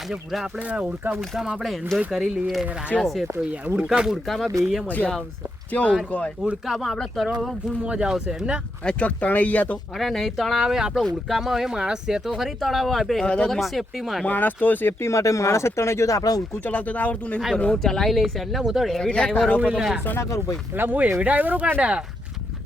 આજે પૂરા આપણે ઉડકામાં આપણે એન્જોય કરી લઈએ રાયા છે તો યાર ઉડકામાં બેહીએ મજા આવશે કેવો ઉડકો હોય ઉડકામાં આપણે તરવામાં ફૂલ મોજ આવશે ને આ ચોક તણાઈ ગયા તો અરે નહીં તણાવે આપણે ઉડકામાં એ માણસ છે તો ખરી તણાવ આપે સેફટી માટે માણસ તો સેફટી માટે માણસ જ તણાઈ ગયો તો આપણે ઉડકું ચલાવતો તો આવડતું નહીં હું ચલાવી લઈશ એટલે હું તો હેવી ડ્રાઈવર હું ના કરું ભાઈ એટલે હું હેવી ડ્રાઈવર કાઢ્યા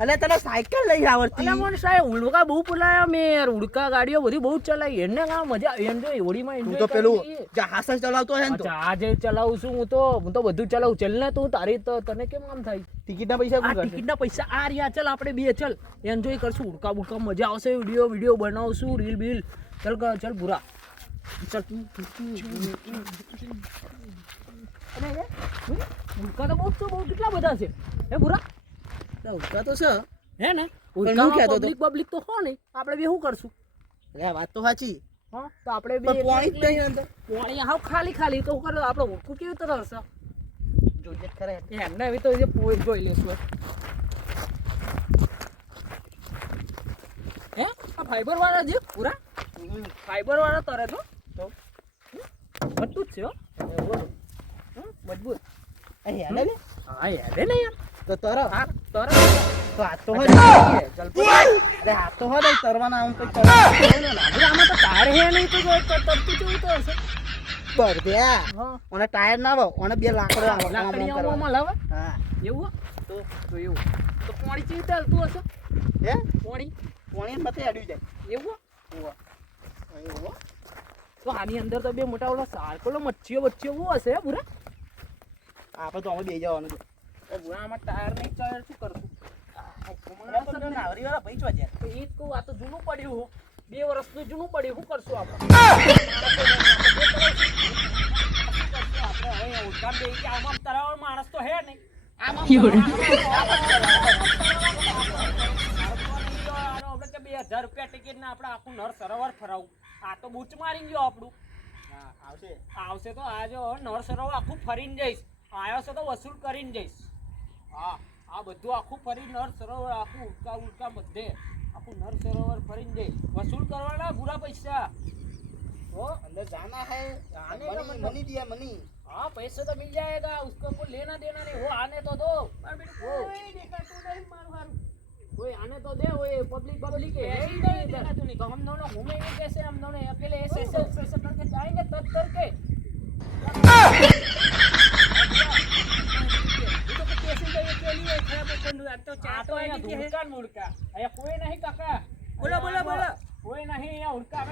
અલે તને સાયકલ લઈ આવડતી અલે મને સાહેબ ઉડકા બહુ પુલાયા મેર ઉડકા ગાડીઓ બધી બહુ ચલાવી એને કા મજા એન્જોય હોડીમાં તું એન્જોય તો પેલું જહાજ જ ચલાવતો હે ને તો જહાજ ચલાવું છું હું તો બધું ચલાવું ચલ ને તું તારી તો તને કેમ આમ થાય ટિકિટના પૈસા કોણ કરશે ટિકિટના પૈસા આ રહ્યા ચલ આપણે બે ચલ એન્જોય કરશું ઉડકા મજા આવશે વિડીયો બનાવશું રીલ બીલ ચલ બુરા ચલ ઉડકા તો બહુ કેટલા બધા છે હે બુરા ઉડકા તો છે હે ને પબ્લિક તો હો નહીં આપણે બે શું કરશું અરે વાત તો સાચી હા તો આપણે બે પાણી જ નહીં અંદર પાણી હાવ ખાલી તો કરે આપણે ઉડકું કેવી રીતે રહેશે જોઈએ ખરે એમને એવી તો જે પોઈન્ટ જોઈ લેશું હે આ ફાઈબર વાળા જે પૂરા ફાઈબર વાળા તરે તો બધું જ છે હો મજબૂત હેલે ને હા યાર ને યાર તો તર હા તર તો હાથ તો હોય અરે હાથ તો હોય તરવાના આમ કઈ આમાં તો ટાયર હે નહીં તો તરતું કેવું તો હશે બરદ્યા હા ઓને ટાયર ના આવો ઓને બે લાકડો આવો લાકડીઓમાં લાવે હા એવું તો એવું તો પાણી ચીવી ચાલતું હશે હે પાણી મતે અડી જાય એવું એવું તો આની અંદર તો બે મોટા ઓલા સાર્કલો મચ્છીઓ બચ્ચીઓ હશે પૂરા આપણે તો અમે બે જવાનું છે પૂરા આમાં ટાયર નહીં ચાલે શું કરશું નાવરી વાળા ભાઈ છો છે તો એ જ કહું આ તો જૂનું પડ્યું 2 વર્ષનું જૂનું પડ્યું શું કરશું આપણે હવે ઉડકામ દે કે આમાં તરાવળ માણસ તો હે નહીં આમાં 2000 રૂપિયા ટિકિટ ને આપણે આખું નર સરોવર ફરાવું આ તો બૂચ મારી ગયો આપણું આવશે તો આજે નર સરોવર આખું ફરીને જઈશ આવ્યો છે તો વસૂલ કરીને જઈશ હા આ બધું આખું ફરી નર સરોવર આખું ઉડકા બધે આખું નર સરોવર ફરીને જઈશ વસૂલ करवाना बुरा पैसा तो अंदर जाना है आने का मतलब मनी दिया मनी हाँ पैसे तो मिल जाएगा उसको कोई लेना देना नहीं वो आने तो दो कोई देखा तू नहीं मार कोई आने तो दे वो पब्लिक है ही नहीं देना तू नहीं तो हम दोनों घूमेंगे कैसे हम दोनों अकेले ऐसे करके जाएंगे तब करके कोई नहीं काका बोलो कोई नहीं यहाँ उड़का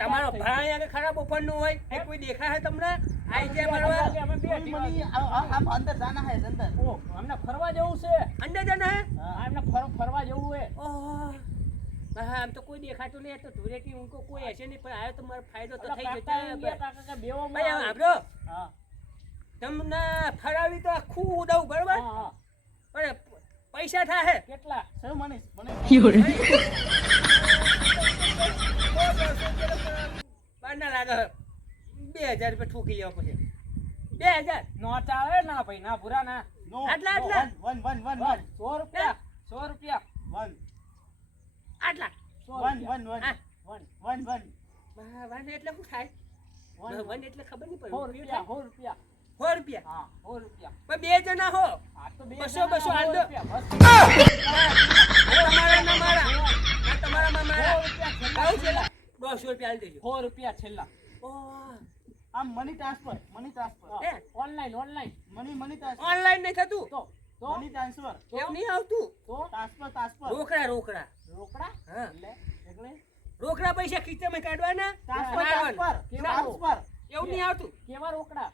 તમારો ભાઈ આગળ ખરાબ ઉપરનું હોય એ કોઈ દેખાય છે તમને આઈ જાય મળવા हम अंदर जाना है अंदर ઓ અમને ફરવા જવું છે અંદર જના હે અમને ફરવા જવું છે ઓહ હા આમ તો કોઈ દેખાતું નહીં તો ધુરેટી ઉनको કોઈ હશે નહીં પણ આયો તો મારો ફાયદો તો થઈ જતો કાકા કે બેવો ભાઈ આપણો હા તમને ફરાવી તો આખું ઉડાવ બરાબર હા પણ પૈસા થાહે કેટલા સર મને બારના લાગે 2000 રૂપિયા ઠોકી લેવા પછી 2000 નો ચાલે ના ભાઈ ના પૂરા ના આટલા 100 રૂપિયા આટલા 1 વાને એટલે શું થાય વન એટલે ખબર નહીં પડે 100 રૂપિયા 100 રૂપિયા હા 100 રૂપિયા પણ બે જણા હો આ તો 200 હાલ દો તમારા ના મારા આ તમારા માં મારા આવું છે 200 રૂપિયા હાલ દેજો 100 રૂપિયા છેલ્લા આમ money transfer online money transfer online નહીં થતું તો મની ટ્રાન્સફર એવું નહીં આવતું તો ટ્રાન્સફર રોકડા રોકડા હા એટલે રોકડા પૈસા ખીચામાં કાઢવાના ટ્રાન્સફર એવું નહીં આવતું કેવા રોકડા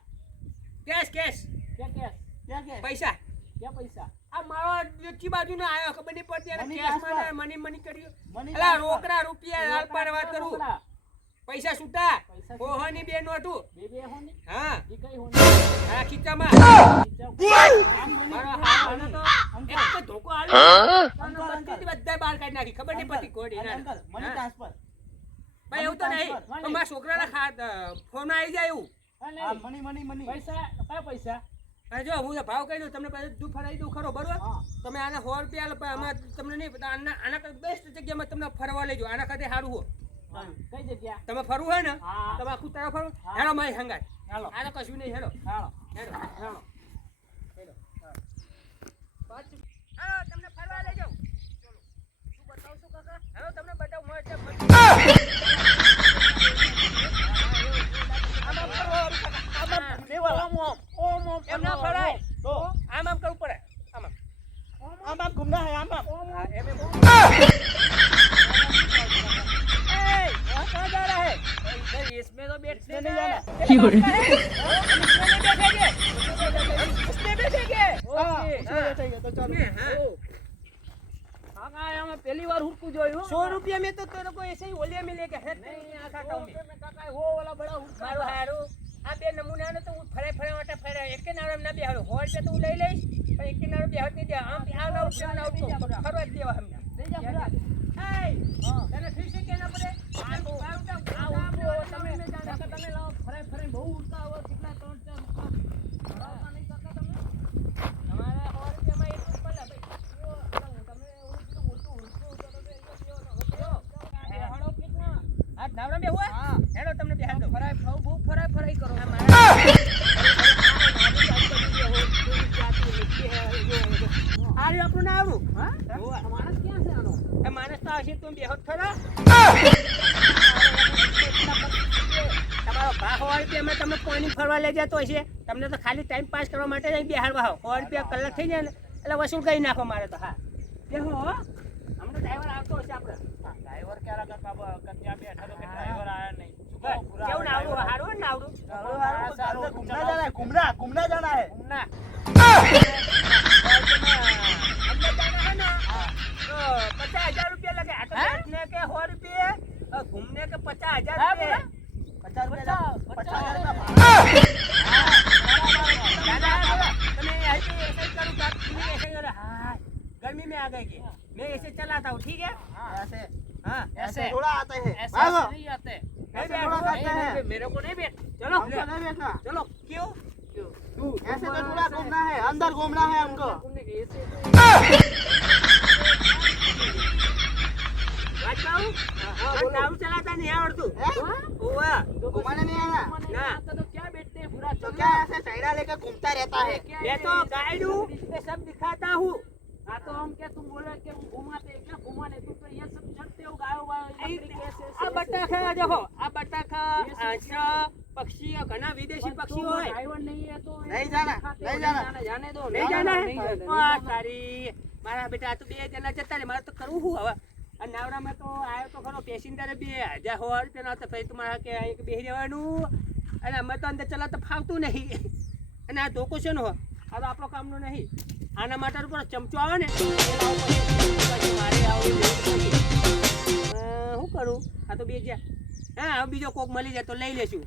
કેશ કે પૈસા ક્યાં પૈસા આ મારો કી બાજુ ના આયો ખબર નહીં પડતી અને મની કેશ ટ્રાન્સફર. માં મની કર્યું મની અલા ટ્રાન્સફર. રોકડા રૂપિયા હાલ પર વાત કરું રોકડા. પૈસા છૂટા પૈસા ઓહોની બે નોટું બે હોની હા ઈ કઈ હોની હા ખીચામાં મારો હાલો તો એક તો ધોકો આલ્યો અંકલ બધા બહાર કાઢી નાખી ખબર નહીં પડતી કોડી ના મની ટ્રાન્સફર ભાઈ એવું તો નહીં પણ મારા છોકરાના ફોન આવી જાય એવું અને આ મની પૈસા કયા પૈસા અને જો હું ભાવ કહી દઉં તમને પછી દુ ફરાઈ દઉં ખરો બરોબર હા. તમે આને 100 રૂપિયા આલો, પણ આમાં તમને નહીં પતા. આના કરતા બેસ્ટ જગ્યામાં તમને ફરવા લઈ જાઓ. આના કરતા સારું હો કઈ જગ્યા તમે ફરવું હોય ને હા. તમે આખું તરફ ફરો હા. હેડો મારી હંગાય હાલો આને કશું નહીં હેડો હાલો હેડો હાલો પાછું હાલો તમને ફરવા લઈ જાઉં. ચલો શું બતાવશો કાકા? હાલો તમને બતાવું મસ્ત એમ ના ફરાય. આમ આમ કરવું પડે આમ આમ. આમ ઘૂમના હે આમ હા, એમ એમ. ए, वहाँ कहाँ जा रहा है? इधर इसमें तो बैठने नहीं नहीं जाना। इसमें बैठेंगे। હા ओके। इसमें बैठेंगे तो चलो इसमें, हाँ। काका यहाँ पहली बार हुक्कू जोયું 100 रुपया में तो तेरे को ऐसे ही ओलिया मिलेगा है नहीं नहीं आता हूँ मैं काका वो वाला बड़ा हुक्का मारो हारो આ બે નમૂના ને તો હું ફરે ફરે માટે ફરે એક નામ ના બેહાડો હોય છે તો હું લઈ લઈશ પણ એક નામ બેહાડ નહીં દે આમ આ ના ઉપર ના ઉપર ફરવા જ દેવા હમને લઈ જા પૂરા એ તને ફીસ કે ના પડે આ તો આ ઉઠાવ, આ ઉઠાવ, ઉઠો, ઉઠાવ, તમે તમે જાણો. કાકા તમે લાવો ફરે ફરે બહુ ઉડતા હોય કેટલા 3-4 હુક્કા ભરાવતા નહીં કાકા તમે તમારે 100 રૂપિયામાં એટલું જ મળે ભાઈ તમે એવું બધું મોટું હુક્કું તો તમે અહીંયા બેહો ને હળો કેટલા આ નાવડા બે હોય હા હેડો તમને બેહાડ દો ફરાય બહુ ફરાય કરો આ મારા આ રહ્યું આપણું નાવડું હા માણસ ક્યાં છે આનો એ માણસ તો આવશે તું બેહો જ ખરા તમારો ભાવ 100 રૂપિયામાં તમે કોઈની ફરવા લઈ જતો હશે તમને તો ખાલી ટાઈમ પાસ કરવા માટે જ અહીં બેહાડવા આવો 100 રૂપિયા કલાક થઈ જાય ને એટલે વસૂલ કરી નાખો મારે તો હા બેહો હો હમણાં ડ્રાઈવર આવતો હશે આપણે ડ્રાઈવર ક્યારે કાકા ત્યાં બેઠા તો કે ડ્રાઈવર આયા નહીં કેવું નાવડું સારું હોય ને નાવડું सारो घूमना जाना है घूमना जाना है ના अंदर जाना है ना तो 50,000 रुपया लगे ऑटो हैं? बैठने के 100 रुपये और घूमने के 50,000 हाँ, रुपये पचास रुपया 50,000 जाना है बोला तो मैं ऐसे ही करूँ क्या तुम ऐसे ही हो रहा हाँ गर्मी में आ गए कि मैं ऐसे चलाता हूँ ठीक है ऐसे हाँ ऐसे थोड़ा आते हैं ऐसे भागो नहीं आते नहीं ऐसे थोड़ा बैठो, करते हैं मेरे को नहीं बैठ चलो हमको नहीं बैठना चलो क्यों ऐसे तो थोड़ा घूमना है अंदर घूमना है हमको बात कहूँ हाँ नाव चलाता नहीं आवड़तू हैं? हुआ घुमाने नहीं आना ना तो क्या बैठते हैं पूरा तो क्या ऐसे साइडा लेकर घूमता रहता है मैं तो गाइड हूँ ये सब दिखाता हूँ हाँ तो हम क्या तुम बोले कि हम घुमाते हैं क्या घुमाने तुम तो ये सब चलते हो गायों वायों बकरी कैसे આ બટાકા देखो આ બટાકા આંચા પક્ષી ઘણા વિદેશી પક્ષીઓ હોય ड्राइवर नहीं है तो नहीं जाना, दिखाते नहीं हो, जाना। जाने दो નહીં જાના नहीं जाना, આ नहीं जाना। તારી મારા બેટા આ તો બે જણા જતા રે મારે તો કરવું શું હવે આ નાવડામાં તો આવ્યો તો ખરો પેસેન્જરે 2,000 રૂપિયા ના તો પછી તમારે કે એક બેહી રહેવાનું અને અમે તો અંદર ચલાવતા ફાવતું નહીં અને આ ધોકો છે ને આ તો આપણો કામનો નહીં આના માટે ઉપર ચમચો આવે ને એ લાવવો પડે. પછી મારે આવું લેવું પડે. શું કરું આ તો બે જ્યાં હા હવે બીજો કોક મળી જાય તો લઈ લેશું